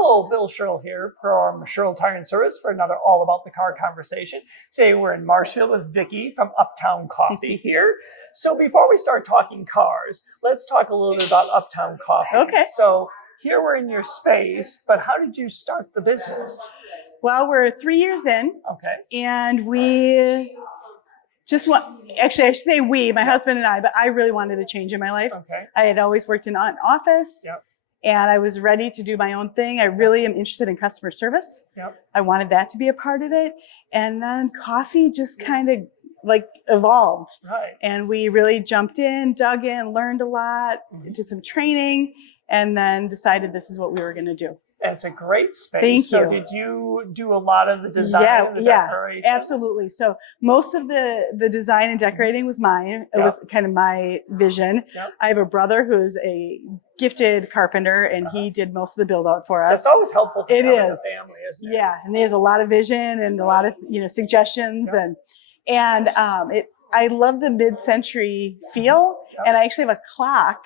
Hello, Bill Schierl here from Schierl Tire and Service for another All About the Car conversation. Today we're in Marshfield with Vicki from Uptown Coffee here. So before we start talking cars, let's talk a little bit about Uptown Coffee. Okay. So here we're in your space, but how did you start the business? Well, we're 3 years in, Okay. and we just want, actually I should say we, my husband and I, but I really wanted a change in my life. Okay. I had always worked in an office. Yep. And I was ready to do my own thing. I really am interested in customer service. Yep. I wanted that to be a part of it. And then coffee just kind of like evolved. Right. And we really jumped in, dug in, learned a lot, did some training, and then decided this is what we were going to do. And it's a great space. Thank so you. did you do a lot of the design and the decoration? Yeah, absolutely. So most of the design and decorating was mine. It was kind of my vision. Yep. I have a brother who's a gifted carpenter, and he did most of the build out for us. That's always helpful to have in the is. family, isn't it? Yeah, and he has a lot of vision and a lot of suggestions, and I love the mid-century feel, and I actually have a clock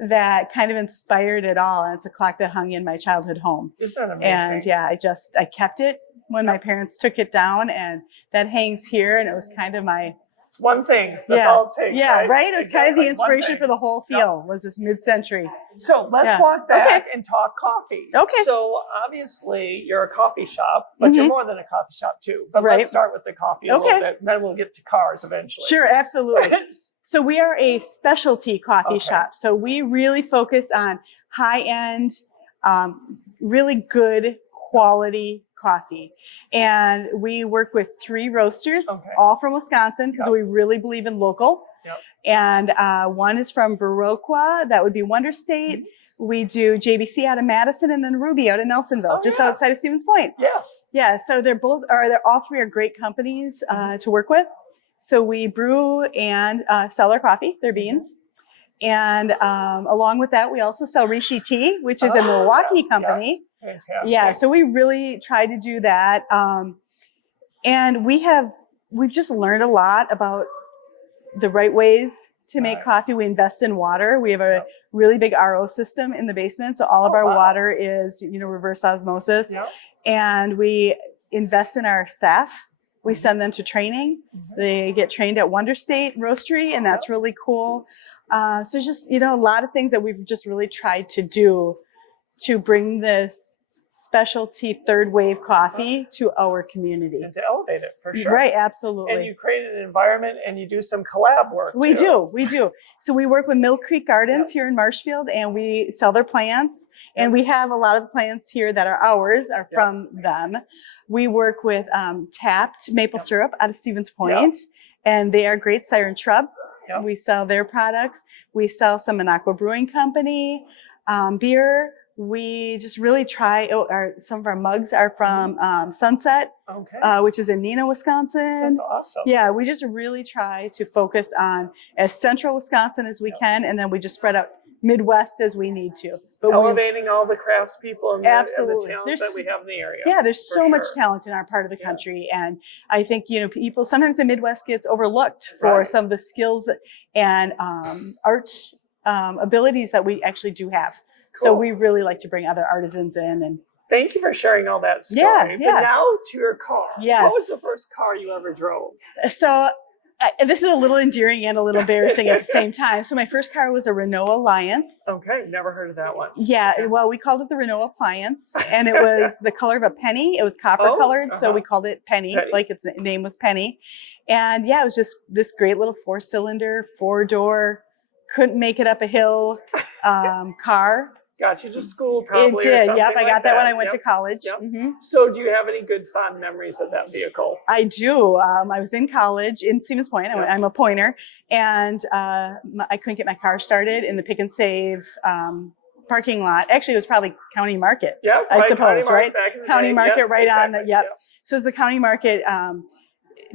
that kind of inspired it all. And it's a clock that hung in my childhood home. Isn't that amazing? And I kept it when my parents took it down, and that hangs here. And it was kind of it's one thing. That's all it takes. Yeah, right? It was exactly. kind of the inspiration for the whole feel was this mid-century. So let's walk back and talk coffee. Okay. So obviously you're a coffee shop, but you're more than a coffee shop too. But let's start with the coffee a little bit, and then we'll get to cars eventually. Sure, absolutely. So we are a specialty coffee shop. So we really focus on high-end, really good quality coffee. And we work with 3 roasters, all from Wisconsin, because we really believe in local. Yep. And one is from Viroqua, that would be Wonder State. We do JBC out of Madison, and then Ruby out of Nelsonville, just outside of Stevens Point. Yes. Yeah, so all 3 are great companies to work with. So we brew and sell our coffee, their beans. And along with that, we also sell Rishi Tea, which is a Milwaukee company. Fantastic. Yeah, so we really try to do that. And we've just learned a lot about the right ways to make coffee. We invest in water. We have a really big RO system in the basement. So all of our water is, reverse osmosis. Yep. And we invest in our staff. We send them to training. They get trained at Wonder State Roastery, and that's really cool. So just, a lot of things that we've just really tried to do to bring this specialty third wave coffee to our community. And to elevate it, for sure. Right, absolutely. And you create an environment and you do some collab work We do. So we work with Mill Creek Gardens here in Marshfield, and we sell their plants. And we have a lot of the plants here that are ours, are from them. We work with tapped maple syrup out of Stevens Point, and they are great. Siren Shrub. We sell their products. We sell some Minocqua Brewing Company beer. We just really try, some of our mugs are from Sunset, which is in Neenah, Wisconsin. That's awesome. Yeah, we just really try to focus on as central Wisconsin as we can, and then we just spread out Midwest as we need to. But elevating all the craftspeople and the talent that we have in the area. Yeah, there's so much talent in our part of the country. And I think, people, sometimes the Midwest gets overlooked for some of the skills and art abilities that we actually do have. So we really like to bring other artisans in. And thank you for sharing all that story. But now to your car. Yes. What was the first car you ever drove? So this is a little endearing and a little embarrassing at the same time. So my first car was a Renault Alliance. Okay, never heard of that one. Yeah, well, we called it the Renault Appliance, and it was the color of a penny. It was copper colored, so we called it Penny, like its name was Penny. And yeah, it was just this great little 4-cylinder, 4-door, couldn't make it up a hill car. Got you to school probably. It did. Or something I got that when I went to college. So do you have any good fond memories of that vehicle? I do. I was in college in Stevens Point. I'm a pointer, and I couldn't get my car started in the Pick and Save parking lot. Actually, it was probably County Market. Yeah, I suppose, right? County Market, yes, right exactly. on the So it's the County Market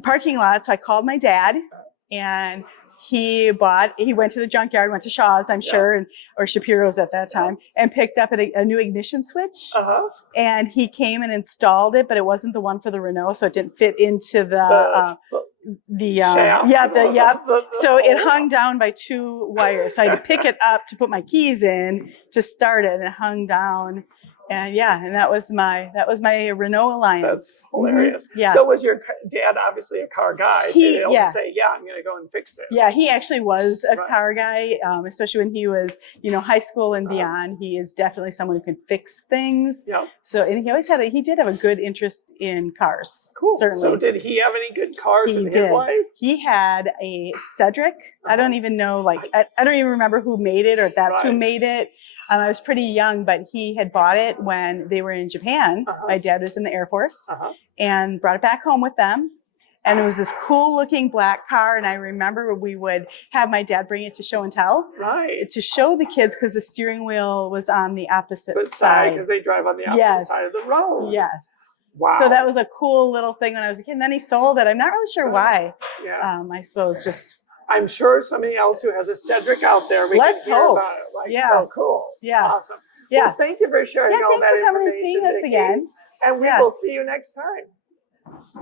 parking lot. So I called my dad, and he went to the junkyard, went to Shaw's, I'm sure, or Shapiro's at that time, and picked up a new ignition switch. And he came and installed it, but it wasn't the one for the Renault, so it didn't fit into the shaft. So it hung down by 2 wires. So I had to pick it up to put my keys in to start it, and it hung down. And yeah, and that was my Renault Alliance. That's hilarious. Yeah. So was your dad obviously a car guy? To be able to say, yeah, I'm going to go and fix this. Yeah, he actually was a car guy, especially when he was, high school and beyond. He is definitely someone who can fix things. Yeah. So, and he did have a good interest in cars. Cool. Certainly. So did he have any good cars in his life? He had a Cedric. I don't even know, I don't even remember who made it or if that's who made it. I was pretty young, but he had bought it when they were in Japan. My dad was in the Air Force and brought it back home with them. And it was this cool looking black car. And I remember we would have my dad bring it to show and tell. Right. To show the kids because the steering wheel was on the opposite side. Because they drive on the opposite side of the road. Yes. Wow. So that was a cool little thing when I was a kid. And then he sold it. I'm not really sure why. Yeah. I suppose just... I'm sure somebody else who has a Cedric out there, we can hear about it. So cool. Yeah. Awesome. Yeah. Well, thank you for sharing all that information. Thanks for coming and seeing us again. And we will see you next time.